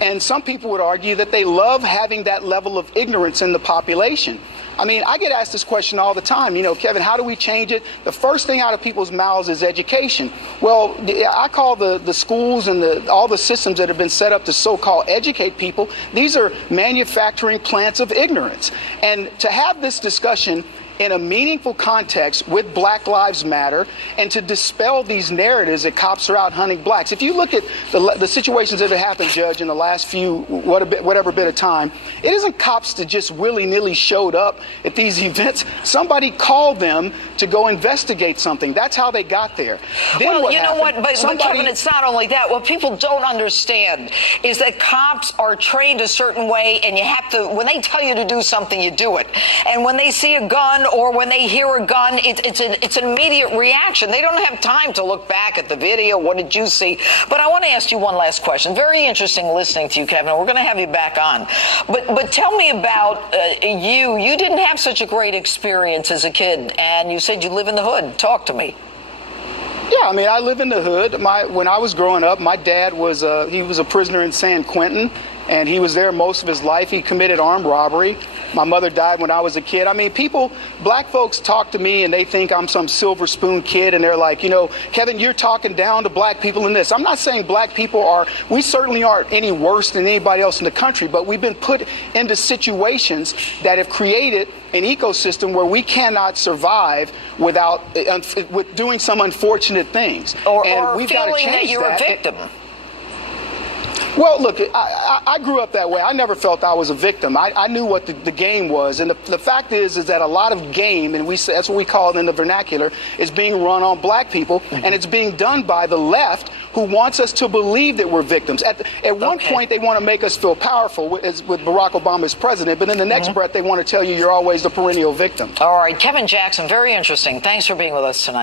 And some people would argue that they love having that level of ignorance in the population. I mean, I get asked this question all the time. You know, Kevin, how do we change it? The first thing out of people's mouths is education. Well, I call the schools and all the systems that have been set up to so-called educate people, these are manufacturing plants of ignorance. And to have this discussion in a meaningful context with Black Lives Matter and to dispel these narratives that cops are out hunting blacks. If you look at the situations that have happened, Judge, in the last few, whatever bit of time, it isn't cops that just willy-nilly showed up at these events. Somebody called them to go investigate something. That's how they got there. Then well, you know what, but Kevin, it's not only that. What people don't understand is that cops are trained a certain way, and you have to, when they tell you to do something, you do it. And when they see a gun or when they hear a gun, it's an immediate reaction. They don't have time to look back at the video. What did you see? But I want to ask you one last question. Very interesting listening to you, Kevin. We're going to have you back on. But tell me about you. You didn't have such a great experience as a kid, and you said you live in the hood. Talk to me. Yeah, I mean, I live in the hood. When I was growing up, my dad was he was a prisoner in San Quentin, and he was there most of his life. He committed armed robbery. My mother died when I was a kid. I mean, black folks talk to me and they think I'm some silver spoon kid, and they're like, you know, Kevin, you're talking down to black people in this. I'm not saying black people we certainly aren't any worse than anybody else in the country, but we've been put into situations that have created an ecosystem where we cannot survive with doing some unfortunate things. Or we've got to change that you're a victim. Well, look, I grew up that way. I never felt I was a victim. I knew what the game was. And the fact is that a lot of game, and that's what we call it in the vernacular, is being run on black people. Mm-hmm. And it's being done by the left, who wants us to believe that we're victims. At one point, they want to make us feel powerful with Barack Obama as president. But in the next breath, they want to tell you you're always the perennial victim. All right. Kevin Jackson, very interesting. Thanks for being with us tonight.